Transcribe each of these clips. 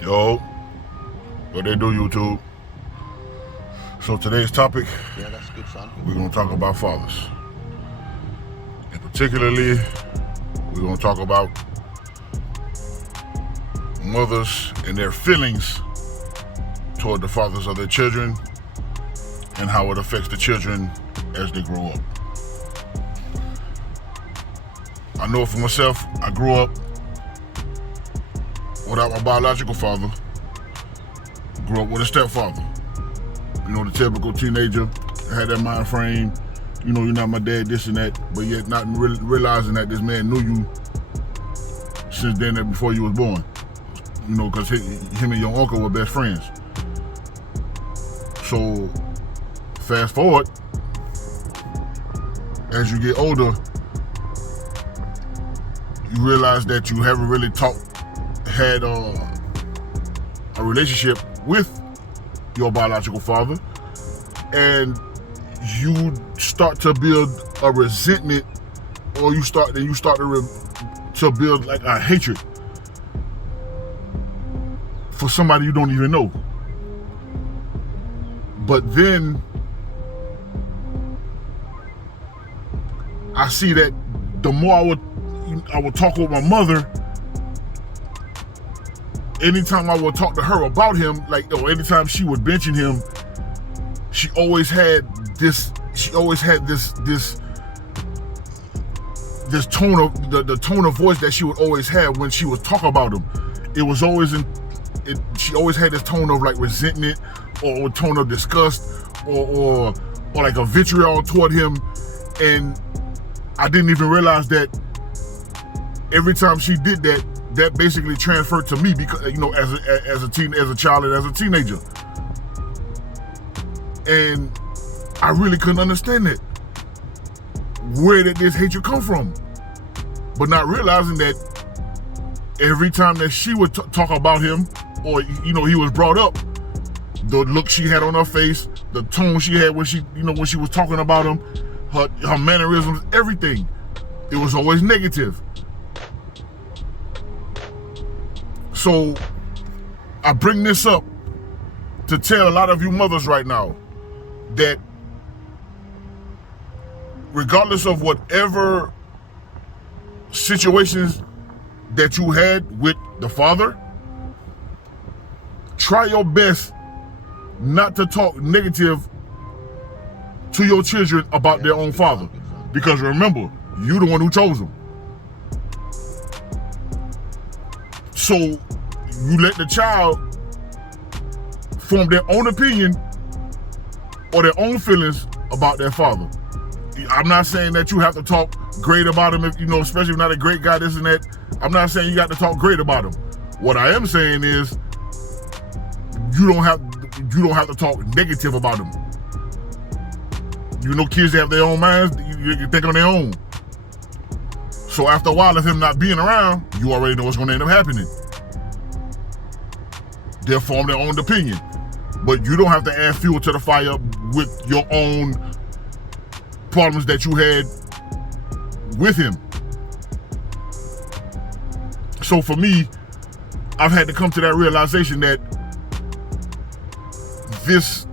Yo, what they do, YouTube? So today's topic, Yeah, that's good, son. we're gonna talk about fathers. And particularly, we're gonna talk about mothers and their feelings toward the fathers of their children and how it affects the children as they grow up. I know for myself, I grew up without my biological father, grew up with a stepfather. You know, the typical teenager, had that mind frame, you know, you're not my dad, this and that, but yet not realizing that this man knew you since then, that before you was born. You know, because him and your uncle were best friends. So, fast forward, as you get older, you realize that you haven't really had a relationship with your biological father, and you start to build a resentment, or you start to build like a hatred for somebody you don't even know. But then I see that the more I would talk with my mother, anytime I would talk to her about him, or anytime she was benching him, she always had this tone of the tone of voice that she would always have when she was talking about him. It was always she always had this tone of like resentment, or tone of disgust, or like a vitriol toward him. And I didn't even realize that every time she did that, that basically transferred to me, because, you know, as a child and as a teenager. And I really couldn't understand it. Where did this hatred come from? But not realizing that every time that she would talk about him, or, you know, he was brought up, the look she had on her face, the tone she had when she was talking about him, her mannerisms, everything, it was always negative. So I bring this up to tell a lot of you mothers right now that regardless of whatever situations that you had with the father, try your best not to talk negative to your children about their own father. Because remember, you're the one who chose them. So you let the child form their own opinion or their own feelings about their father. I'm not saying that you have to talk great about him, if, you know, especially if you're not a great guy, this and that. I'm not saying you got to talk great about him. What I am saying is you don't have to talk negative about him. You know, kids have their own minds, you think on their own. So after a while of him not being around, you already know what's going to end up happening. They'll form their own opinion. But you don't have to add fuel to the fire with your own problems that you had with him. So for me, I've had to come to that realization that this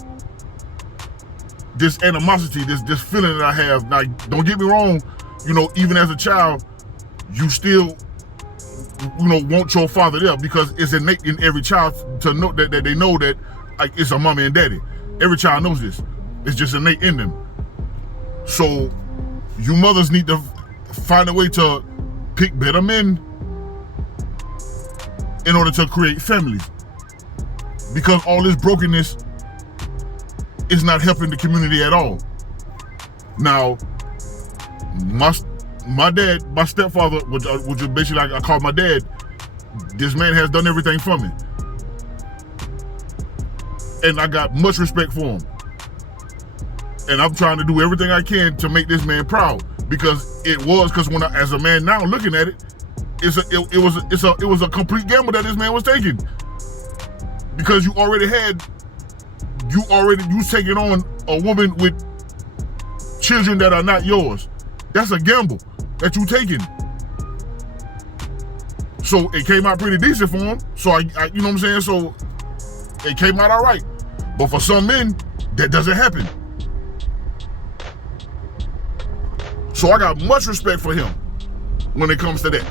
animosity, this feeling that I have, now don't get me wrong, you know, even as a child, you still, you know, want your father there, because it's innate in every child to know that they know that, like, it's a mommy and daddy. Every child knows this. It's just innate in them. So you mothers need to find a way to pick better men in order to create families, because all this brokenness is not helping the community at all. Now, my dad, my stepfather, which is basically like I call my dad, this man has done everything for me. And I got much respect for him. And I'm trying to do everything I can to make this man proud, because when I, as a man now looking at it, it was a complete gamble that this man was taking. Because you taking on a woman with children that are not yours. That's a gamble that you taking. So it came out pretty decent for him. So I you know what I'm saying? So it came out all right. But for some men, that doesn't happen. So I got much respect for him when it comes to that.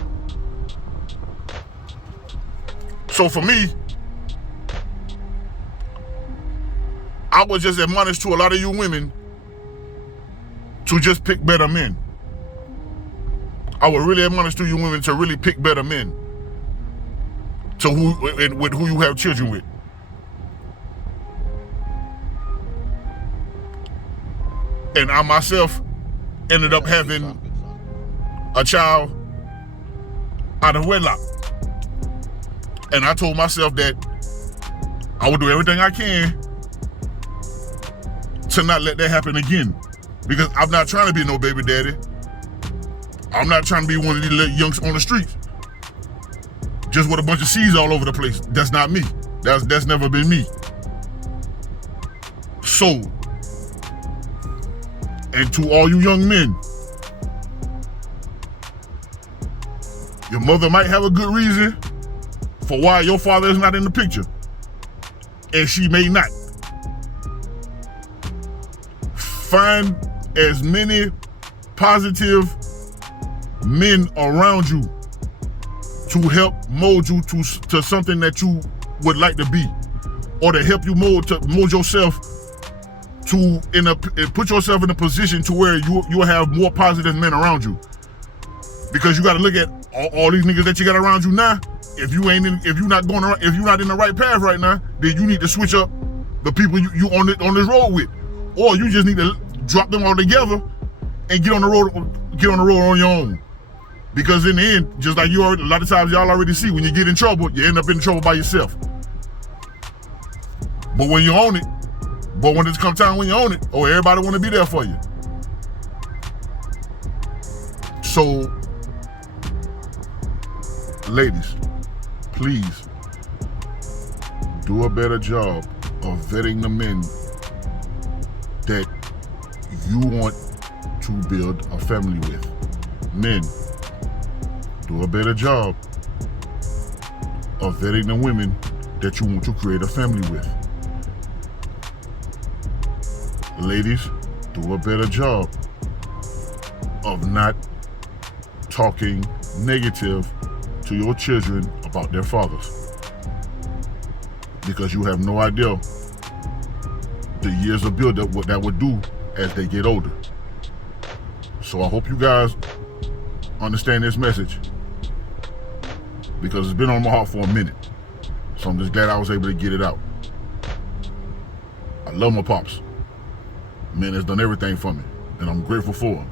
So for me, I would just admonish to a lot of you women to just pick better men. I would really admonish to you women to really pick better men. To with who you have children with. And I myself ended up having a child out of wedlock. And I told myself that I would do everything I can to not let that happen again. Because I'm not trying to be no baby daddy. I'm not trying to be one of these little younks on the streets. Just with a bunch of seeds all over the place. That's not me. That's never been me. So, and to all you young men, your mother might have a good reason for why your father is not in the picture. And she may not. Find as many positive men around you to help mold you to something that you would like to be, or to help you mold yourself to put yourself in a position to where you'll have more positive men around you. Because you got to look at all these niggas that you got around you now. If you're not in the right path right now, then you need to switch up the people you on this road with, or you just need to drop them all together and get on the road on your own. Because in the end, just like a lot of times y'all already see, when you get in trouble, you end up in trouble by yourself. But when you own it, when it's come time when you own it, everybody want to be there for you. So, ladies, please do a better job of vetting the men that you want to build a family with. Men, do a better job of vetting the women that you want to create a family with. Ladies, do a better job of not talking negative to your children about their fathers, because you have no idea the years of build-up what that would do as they get older. So I hope you guys understand this message, because it's been on my heart for a minute. So I'm just glad I was able to get it out. I love my pops. Man has done everything for me, and I'm grateful for him.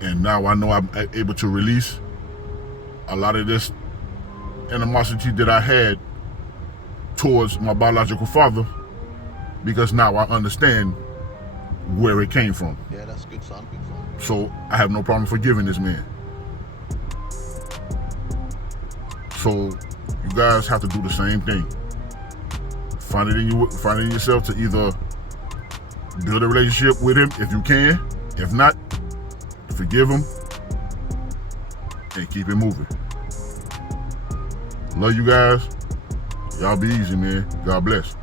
And now I know I'm able to release a lot of this animosity that I had towards my biological father, because now I understand where it came from. Yeah, that's good, son. So I have no problem forgiving this man. So you guys have to do the same thing. Find it in yourself to either build a relationship with him if you can. If not, forgive him and keep it moving. Love you guys. Y'all be easy, man. God bless.